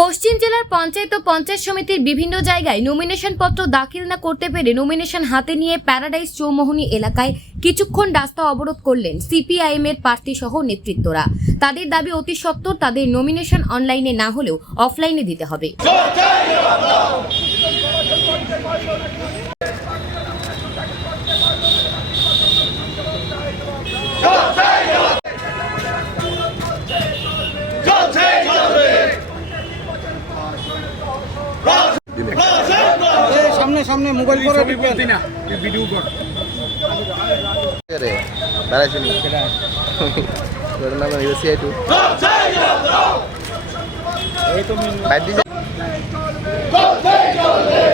পশ্চিম জেলার পঞ্চায়েত ও পঞ্চায়েত সমিতির বিভিন্ন জায়গায় নমিনেশন পত্র দাখিল না করতে পেরে নমিনেশন হাতে নিয়ে প্যারাডাইস চৌমোহনী এলাকায় কিছুক্ষণ রাস্তা অবরোধ করলেন সিপিআইএম এর প্রার্থী সহ নেতৃত্বরা। তাদের দাবি অতি সত্বর তাদের নমিনেশন অনলাইনে না হলেও অফলাইনে দিতে হবে। সামনে সামনে মোবাইল করে দিবেন না ভিডিও কর রে দাঁড়াইছিনি সেটা তোর নাম ইউসিআই টু এই তো মিন বাইট দিছে চলবে চলবে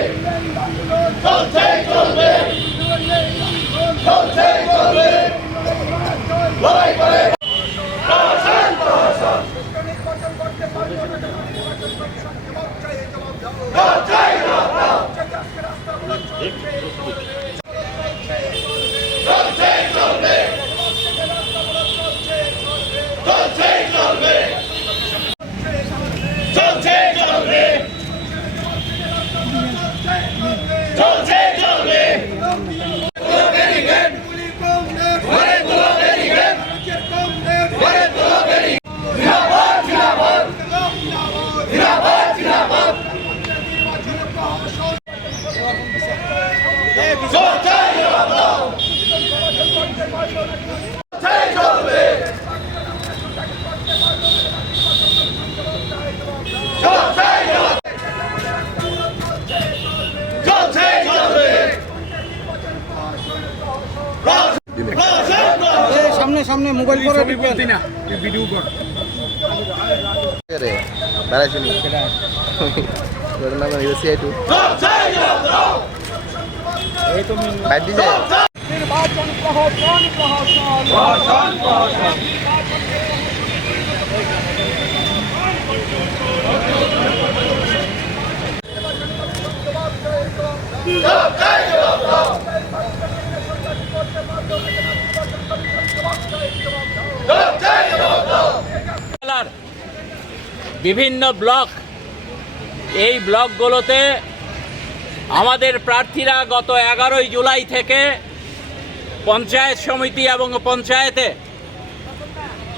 চলবে চলবে চলবে চলবে লড়াই করে শাসন শাসন জয় সামনে সামনে মোবাইল করে দিবেন না ভিডিও কর রে দাঁড়াইছিনি সেটা তোর নাম ইউসিআই টু এই তো মিন বাইট দিছে নির্বাচন প্রহসন প্রহসন প্রহসন বিভিন্ন ব্লক, এই ব্লকগুলোতে আমাদের প্রার্থীরা গত 11 জুলাই থেকে পঞ্চায়েত সমিতি এবং পঞ্চায়েতে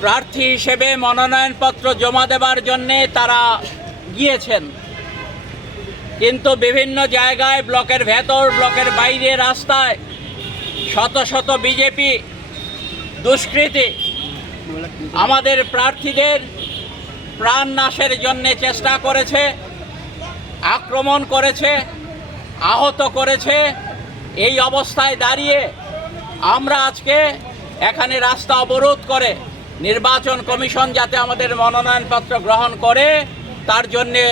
প্রার্থী হিসেবে মনোনয়নপত্র জমা দেবার জন্যে তারা গিয়েছেন, কিন্তু বিভিন্ন জায়গায় ব্লকের ভেতর ব্লকের বাইরে রাস্তায় শত শত বিজেপি দুষ্কৃতী আমাদের প্রার্থীদের প্রাণ নাশের জন্য চেষ্টা করেছে, আক্রমণ করেছে, আহত করেছে। এই অবস্থায় দাঁড়িয়ে আমরা আজকে এখানে রাস্তা অবরোধ করে নির্বাচন কমিশন যাতে আমাদের মনোনয়নপত্র গ্রহণ করে তার জন্যে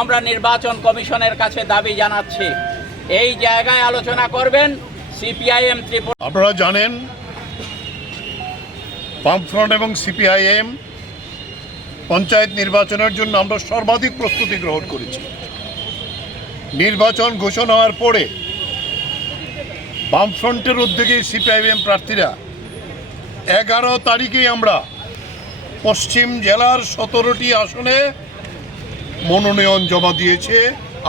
আমরা নির্বাচন কমিশনের কাছে দাবি জানাচ্ছি। এই জায়গায় আলোচনা করবেন সিপিআইএম ত্রিপুরা। আপনারা জানেন বামফ্রন্ট এবং সিপিআইএম পঞ্চায়েত নির্বাচনের জন্য আমরা সর্বাধিক প্রস্তুতি গ্রহণ করেছি। নির্বাচন ঘোষণা হওয়ার পরে বামফ্রন্টের উদ্যোগে সিপিআইএম প্রার্থীরা 11 তারিখেই আমরা পশ্চিম জেলার 17টি আসনে মনোনয়ন জমা দিয়েছে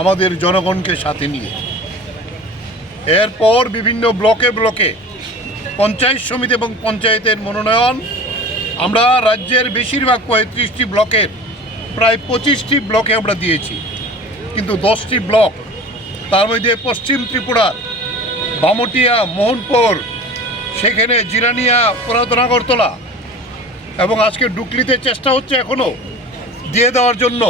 আমাদের জনগণকে সাথে নিয়ে। এরপর বিভিন্ন ব্লকে ব্লকে পঞ্চায়েত সমিতি এবং পঞ্চায়েতের মনোনয়ন আমরা রাজ্যের বেশিরভাগ 35টি ব্লকের প্রায় 25টি ব্লকে আমরা দিয়েছি, কিন্তু 10টি ব্লক, তার মধ্যে পশ্চিম ত্রিপুরার বামটিয়া, মোহনপুর, সেখানে জিরানিয়া, পুরাতন আগরতলা এবং আজকে ডুকলিতে চেষ্টা হচ্ছে এখনও দিয়ে দেওয়ার জন্য।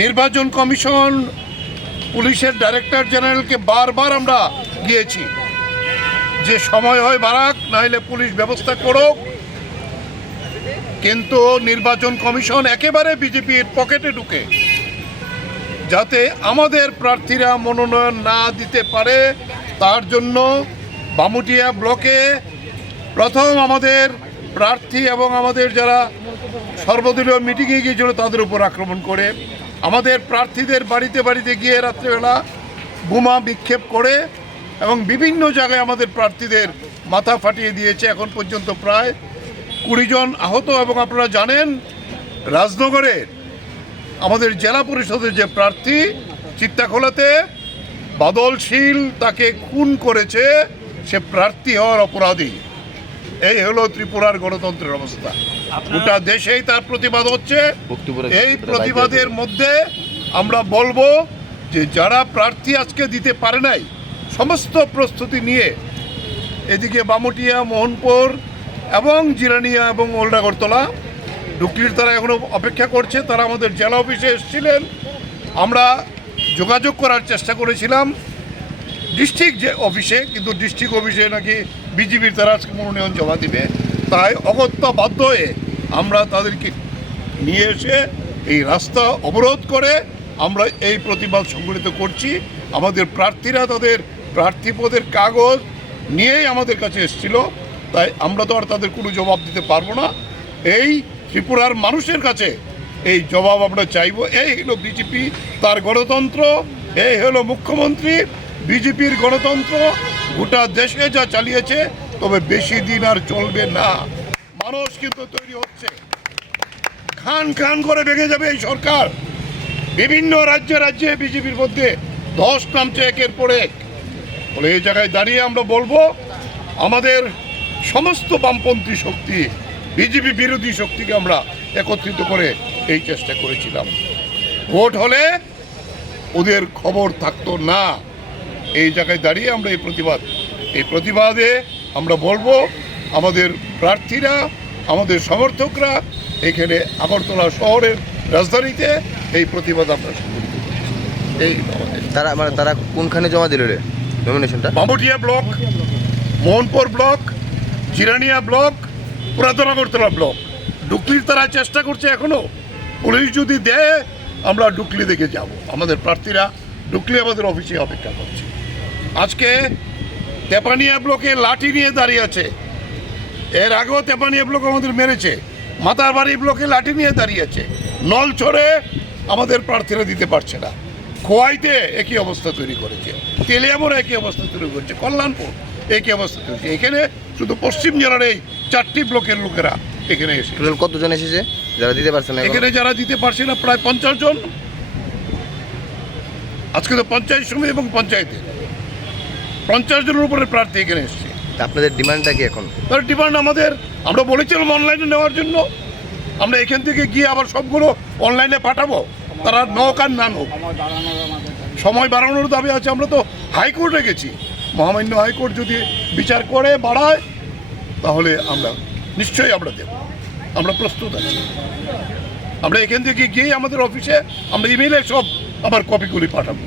নির্বাচন কমিশন পুলিশের ডাইরেক্টর জেনারেলকে বারবার আমরা গিয়েছি যে সময় হয় বাড়াক, নাহলে পুলিশ ব্যবস্থা করুক, কিন্তু নির্বাচন কমিশন একেবারে বিজেপির পকেটে ঢুকে যাতে আমাদের প্রার্থীরা মনোনয়ন না দিতে পারে তার জন্য বামুটিয়া ব্লকে প্রথম আমাদের প্রার্থী এবং আমাদের যারা সর্বদলীয় মিটিংয়ে গিয়েছিল তাদের উপর আক্রমণ করে আমাদের প্রার্থীদের বাড়িতে বাড়িতে গিয়ে রাত্রেবেলা বোমা বিক্ষেপ করে এবং বিভিন্ন জায়গায় আমাদের প্রার্থীদের মাথা ফাটিয়ে দিয়েছে। এখন পর্যন্ত প্রায় 20 জন আহত। এবং আপনারা জানেন রাজনগরের আমাদের জেলা পরিষদের যে প্রার্থী চিত্তাখোলাতে বাদল শীল তাকে খুন করেছে, সে প্রার্থী হওয়ার অপরাধী। এই হলো ত্রিপুরার গণতন্ত্রের অবস্থা। গোটা দেশেই তার প্রতিবাদ হচ্ছে। এই প্রতিবাদের মধ্যে আমরা বলবো যে যারা প্রার্থী আজকে দিতে পারে নাই, সমস্ত প্রস্তুতি নিয়ে এদিকে বামুটিয়া, মোহনপুর এবং জিরানিয়া এবং ওল্ড আগরতলা, ডুকলির তারা এখনও অপেক্ষা করছে। তারা আমাদের জেলা অফিসে এসেছিলেন, আমরা যোগাযোগ করার চেষ্টা করেছিলাম ডিস্ট্রিক্ট যে অফিসে, কিন্তু ডিস্ট্রিক্ট অফিসে নাকি বিজেপির তারা আজকে মনোনয়ন জমা দিবে। তাই অগত্যা বাধ্য হয়ে আমরা তাদেরকে নিয়ে এসে এই রাস্তা অবরোধ করে আমরা এই প্রতিবাদ সংগঠিত করছি। আমাদের প্রার্থীরা তাদের প্রার্থী পদের কাগজ নিয়েই আমাদের কাছে এসেছিল, তাই আমরা তো আর তাদের কোনো জবাব দিতে পারবো না। এই ত্রিপুরার মানুষের কাছে এই জবাব আমরা চাইব। এই হলো বিজেপি, তার গণতন্ত্র। এই হলো মুখ্যমন্ত্রী, বিজেপির গণতন্ত্র। গোটা দেশে যা চালিয়েছে, তবে বেশি দিন আর চলবে না। মানুষ কিন্তু তৈরি হচ্ছে, খান খান করে ভেঙে যাবে এই সরকার। বিভিন্ন রাজ্যে রাজ্যে বিজেপির মধ্যে ধস নামছে একের পর এক। বলে এই জায়গায় দাঁড়িয়ে আমরা বলবো আমাদের সমস্ত বামপন্থী শক্তি, বিজেপি বিরোধী শক্তিকে আমরা একত্রিত করে এই চেষ্টা করেছিলাম। ভোট হলে ওদের খবর থাকতো না। এই জায়গায় দাঁড়িয়ে আমরা এই প্রতিবাদে আমরা বলবো আমাদের প্রার্থীরা, আমাদের সমর্থকরা এখানে আগরতলা শহরের রাজধানীতে এই প্রতিবাদ আমরা সংগঠিত করছি। এই তারা কোনখানে জমা দিল রে নমিনেশনটা? Bamutia block, Mohanpur block, Jirania block, পুরাতন আগরতলা ব্লক। ডুকলির তারা চেষ্টা করছে এখনো। পুলিশ যদি দেয় আমরা ডুকলি দেখে যাব। আমাদের প্রার্থীরা ডুকলি আমাদের অফিসে অপেক্ষা করছে। আজকে তেপানিয়া ব্লকে লাঠি নিয়ে দাঁড়িয়ে আছে। এর আগেও তেপানিয়া ব্লক আমাদের মেরেছে। মাতারবাড়ি ব্লকে লাঠি নিয়ে দাঁড়িয়ে আছে। নলছড়ে আমাদের প্রার্থীরা দিতে পারছে না। খোয়াইতে একই অবস্থা তৈরি করেছে। তেলিয়ামোড় একই অবস্থা তৈরি করেছে। কল্যাণপুর একই অবস্থা তৈরি করেছে। এখানে শুধু পশ্চিম জেলার এই 4টি ব্লকের লোকেরা এখানে এসে কতজন এসেছে যারা দিতে পারছে না? এখানে যারা দিতে পারছে না প্রায় 50 জন। আজকে তো পঞ্চায়েত সমিতি এবং পঞ্চায়েতে 50 জনের উপরে প্রার্থী এখানে এসছে। আপনাদের ডিমান্ডটা কি এখন? তার ডিমান্ড আমাদের, আমরা বলেছিলাম অনলাইনে নেওয়ার জন্য। আমরা এখান থেকে গিয়ে আবার সবগুলো অনলাইনে পাঠাবো। তারা নক আর না নোক, সময় বাড়ানোর দাবি আছে। আমরা তো হাইকোর্টে গেছি, মহামান্য হাইকোর্ট যদি বিচার করে বাড়ায় তাহলে আমরা নিশ্চয়ই আমরা দেব। আমরা প্রস্তুত আছি। আমরা এখান থেকে গিয়ে আমাদের অফিসে আমরা ইমেইলে সব আবার কপিগুলি পাঠাবো।